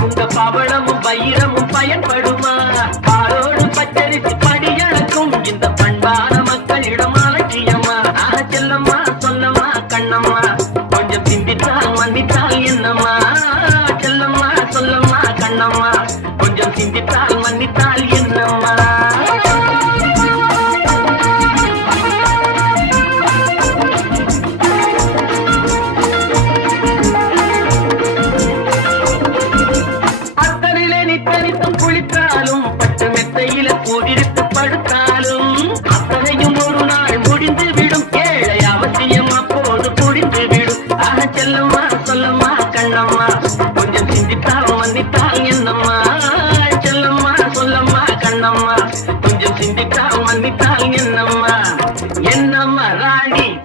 உங்க பவளமும் வைரமும் பயன்படுமா? பாலோடு பச்சரிசி படியளக்கும் இந்த பண்பான மக்களிடம் அலட்சியமா? ஆஹ், செல்லம்மா சொல்லம்மா கண்ணம்மா? கொஞ்சம் சிந்தித்தால் மன்னித்தால் என்னம்மா? செல்லம்மா சொல்லம்மா கண்ணம்மா? கொஞ்சம் சிந்தித்தால் மன்னித்தால் என்னம்மா? கண்ணம்மா. கொஞ்சம் சிந்தித்தால் மன்னித்தால் என்னம்மா? செல்லம்மா சொல்லம்மா கண்ணம்மா. கொஞ்சம் சிந்தித்தால் மன்னித்தால் என்னம்மா? என்னம்மா ராணி?